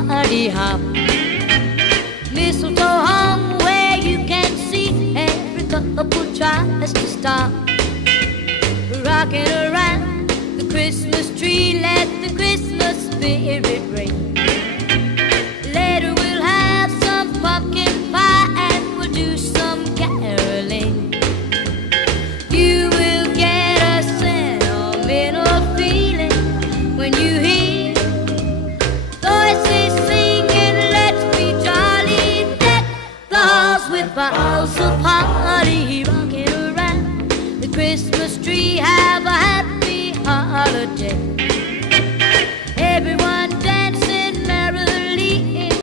party hop. Mistletoe hung where you can see every couple tries to stop. Rocking around the Christmas tree, let the Christmas spirit ring.